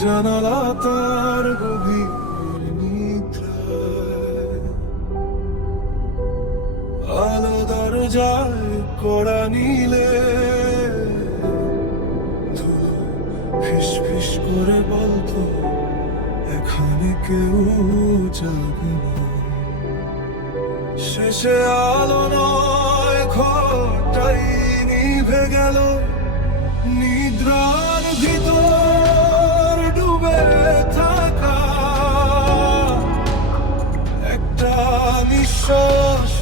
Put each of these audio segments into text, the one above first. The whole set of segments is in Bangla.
জানালা তার গভীর আলো দরজায় কড়া নিলে ফিস ফিস করে বলতো, এখানে কেউ না। শেষে আলো নয়, ঘরটাই নিভে গেল। নিঃশ্বাস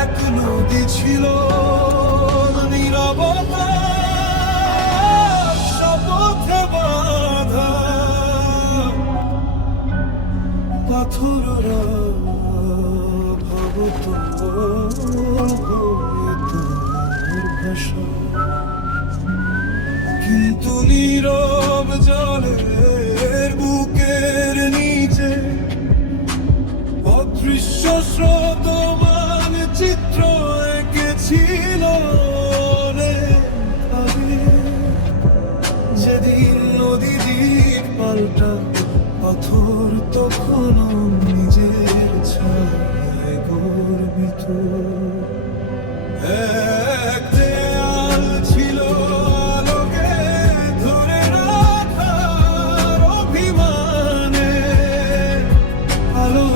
এক নদী ছিল পাথররা ভাবত ভাষা কিন্তু নীরব জলের বুকের নিচে অদৃশ্য স্রোত মানচিত্র এঁকেছিল অনেক আগে। যেদিন নদী দ্বীপ পাল্টা পাথর তখন নিজের ছায় গর্বিত। এক ছিল ধরে অভিমানে। আলো